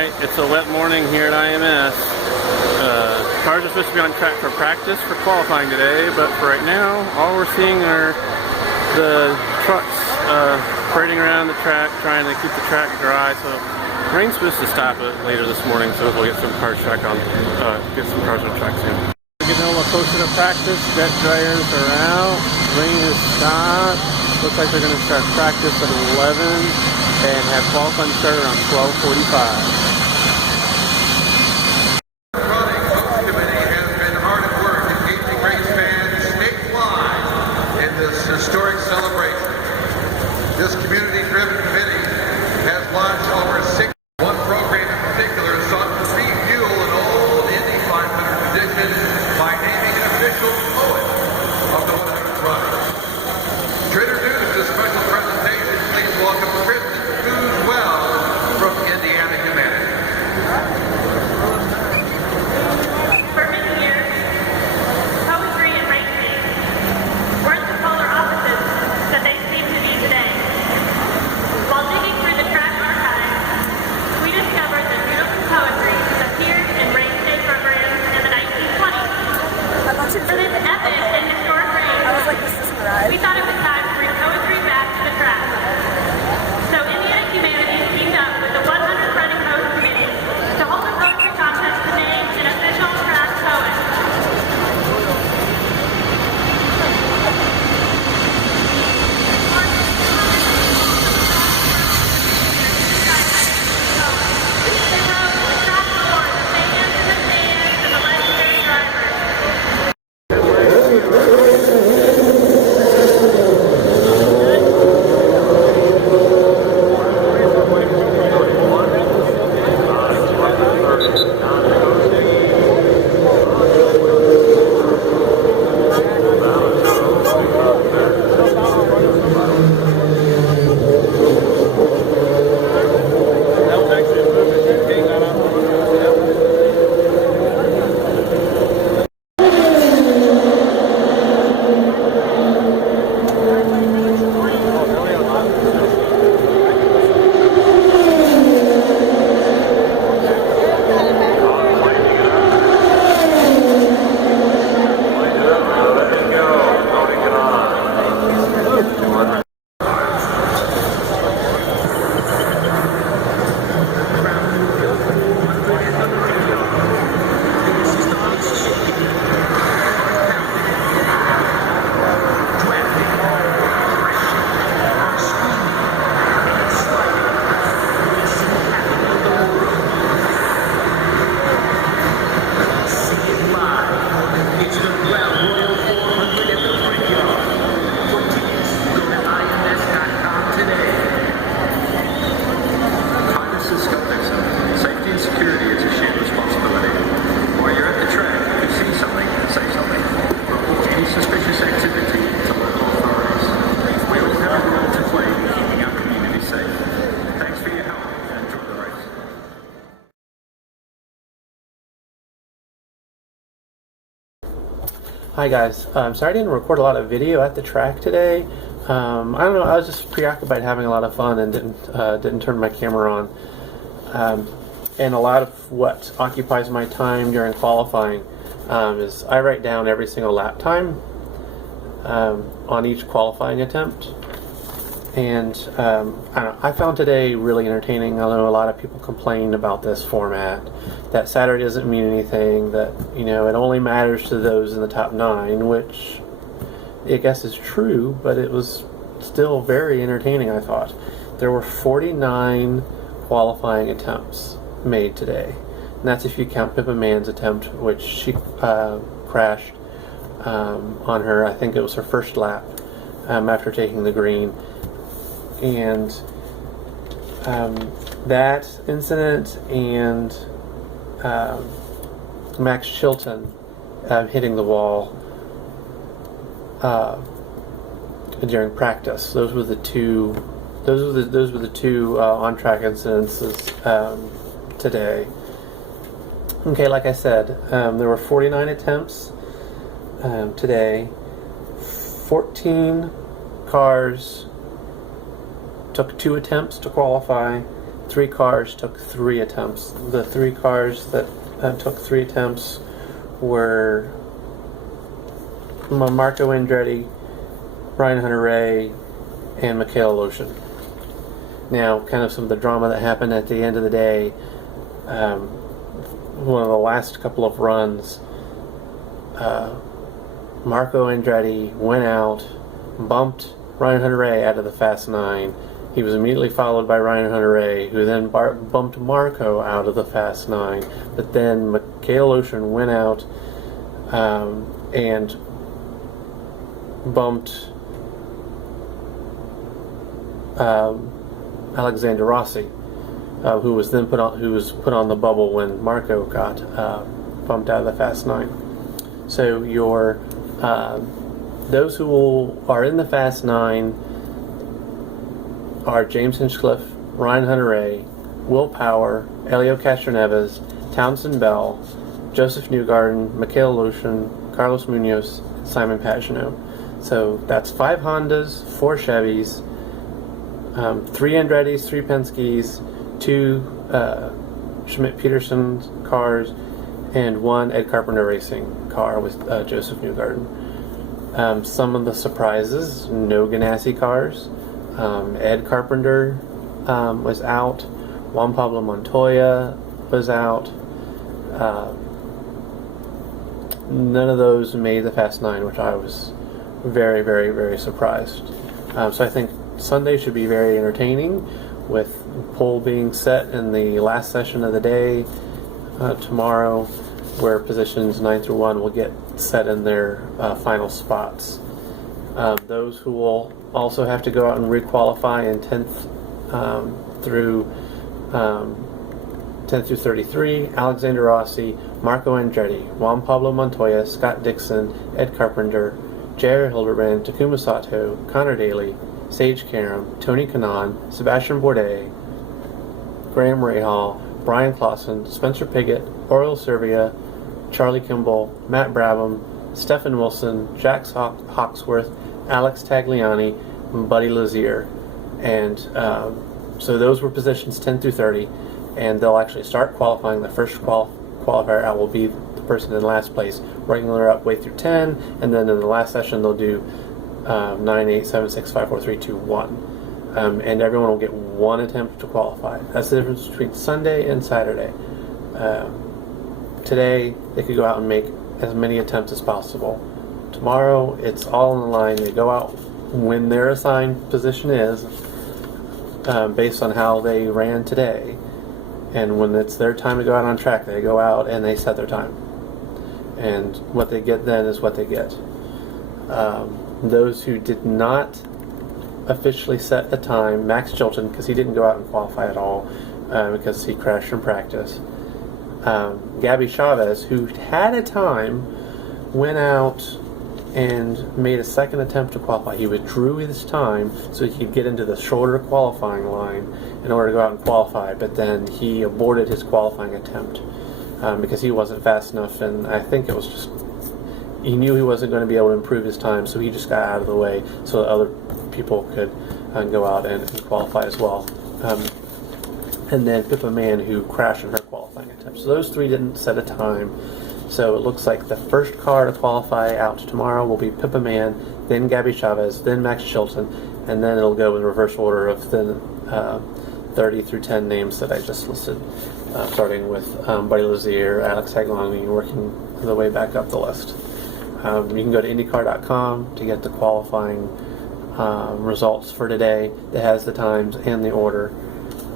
Alright, it's a wet morning here at IMS. Cars are supposed to be on track for practice for qualifying today, but for right now, all we're seeing are the trucks parading around the track, trying to keep the track dry. So rain's supposed to stop it later this morning, so we'll get some cars on track soon. We're getting a little closer to practice. Jet dryers are out. Rain has stopped. Looks like they're going to start practice at 11 and have qualifying start around 12:45. Historic celebration. This community-driven committee has launched over one program in particular sought to refuel an old Indy 500 tradition by naming an official poet of the 100th run. To introduce this special presentation, please welcome Kristen Well from Indiana Humanities. For many years, poetry and racing weren't the polar opposites that they seem to be today. While digging through the track archives, we discovered that beautiful poetry appeared in race day programs in the 1920s. For this epic and historic race, we thought it was time to bring poetry back to the track. So Indiana Humanities teamed up with the 100 Running Host Committee to hold a poetry contest to name an official track poet. Hi guys, sorry I didn't record a lot of video at the track today. I don't know, I was just preoccupied having a lot of fun and didn't turn my camera on. And a lot of what occupies my time during qualifying is I write down every single lap time on each qualifying attempt. And I don't know, I found today really entertaining. I know a lot of people complain about this format, that Saturday doesn't mean anything, that, you know, it only matters to those in the top 9, which I guess is true, but it was still very entertaining, I thought. There were 49 qualifying attempts made today, and that's if you count Pippa Mann's attempt, which she crashed on her, I think it was her first lap after taking the green. And that incident and Max Chilton hitting the wall during practice. Those were the two on-track incidences today. Okay, like I said, there were 49 attempts today. 14 cars took 2 attempts to qualify. 3 cars took 3 attempts. The 3 cars that took 3 attempts were Marco Andretti, Ryan Hunter-Reay, and Michaela Lotion. Now, kind of some of the drama that happened at the end of the day, one of the last couple of runs, Marco Andretti went out, bumped Ryan Hunter-Reay out of the Fast 9. He was immediately followed by Ryan Hunter-Reay, who then bumped Marco out of the Fast 9. But then Michaela Lotion went out and bumped Alexander Rossi, who was then put on the bubble when Marco got bumped out of the Fast 9. So your those who are in the Fast 9 are James Hinchcliffe, Ryan Hunter-Reay, Will Power, Elio Castroneves, Townsend Bell, Joseph Newgarden, Michaela Lotion, Carlos Munoz, and Simon Pagenaud. So that's 5 Hondas, 4 Chevys, 3 Andrettis, 3 Penske's, 2 Schmidt-Peterson cars, and 1 Ed Carpenter Racing car with Joseph Newgarden. Some of the surprises: no Ganassi cars. Ed Carpenter was out. Juan Pablo Montoya was out. None of those made the Fast 9, which I was very, very, very surprised. So I think Sunday should be very entertaining, with pole being set in the last session of the day tomorrow, where positions 9 through 1 will get set in their final spots. Those who will also have to go out and requalify in 10th through 33, Alexander Rossi, Marco Andretti, Juan Pablo Montoya, Scott Dixon, Ed Carpenter, Jared Hildebrand, Takuma Sato, Connor Daly, Sage Karam, Tony Kanaan, Sebastian Bourdais, Graham Rahal, Brian Clausen, Spencer Piggott, Oriol Servia, Charlie Kimball, Matt Brabham, Stephen Wilson, Jack Hawksworth, Alex Tagliani, and Buddy Lazier. And so those were positions 10 through 30, and they'll actually start qualifying. The first qualifier out will be the person in last place, working their up way through 10, and then in the last session they'll do 9, 8, 7, 6, 5, 4, 3, 2, 1. And everyone will get 1 attempt to qualify. That's the difference between Sunday and Saturday. Today, they could go out and make as many attempts as possible. Tomorrow, it's all on the line. They go out when their assigned position is, based on how they ran today. And when it's their time to go out on track, they go out and they set their time. And what they get then is what they get. Those who did not officially set a time, Max Chilton, because he didn't go out and qualify at all, because he crashed in practice. Gabby Chavez, who had a time, went out and made a second attempt to qualify. He withdrew his time so he could get into the shorter qualifying line in order to go out and qualify, but then he aborted his qualifying attempt because he wasn't fast enough, and I think it was just he knew he wasn't going to be able to improve his time, so he just got out of the way so that other people could go out and qualify as well. And then Pippa Mann, who crashed in her qualifying attempt. So those 3 didn't set a time. So it looks like the first car to qualify out tomorrow will be Pippa Mann, then Gabby Chavez, then Max Chilton, and then it'll go in reverse order of the 30 through 10 names that I just listed, starting with Buddy Lazier, Alex Tagliani, working the way back up the list. You can go to IndyCar.com to get the qualifying results for today. That has the times and the order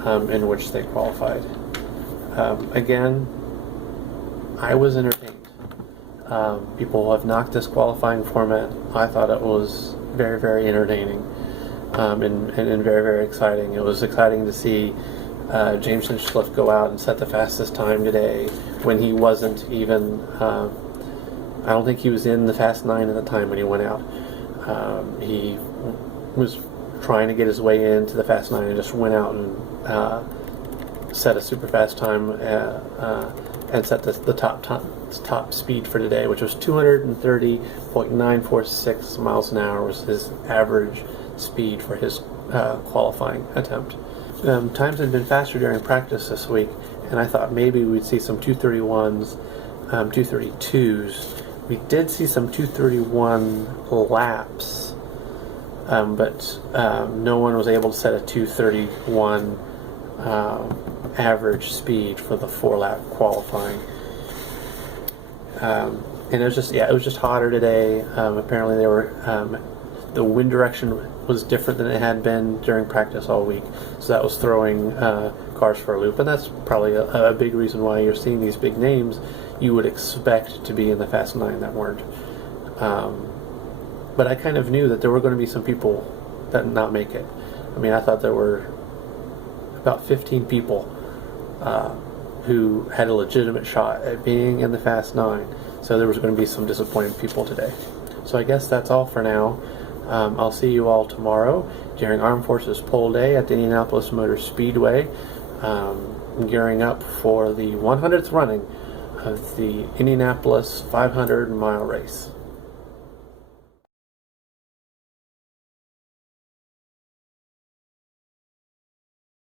in which they qualified. Again, I was entertained. People have knocked this qualifying format. I thought it was very, very entertaining and very, very exciting. It was exciting to see James Hinchcliffe go out and set the fastest time today when he wasn't even, I don't think he was in the Fast 9 at the time when he went out. He was trying to get his way into the Fast 9 and just went out and set a super fast time and set the top speed for today, which was 230.946 miles an hour was his average speed for his qualifying attempt. times had been faster during practice this week, and I thought maybe we'd see some 231s, 232s. We did see some 231 laps, but no one was able to set a 231 average speed for the 4-lap qualifying. And it was just hotter today. Apparently the wind direction was different than it had been during practice all week, so that was throwing cars for a loop, and that's probably a big reason why you're seeing these big names you would expect to be in the Fast 9 that weren't. But I kind of knew that there were going to be some people that did not make it. I mean, I thought there were about 15 people who had a legitimate shot at being in the Fast 9, so there was going to be some disappointed people today. So I guess that's all for now. I'll see you all tomorrow during Armed Forces Pole Day at the Indianapolis Motor Speedway, gearing up for the 100th running of the Indianapolis 500-mile race.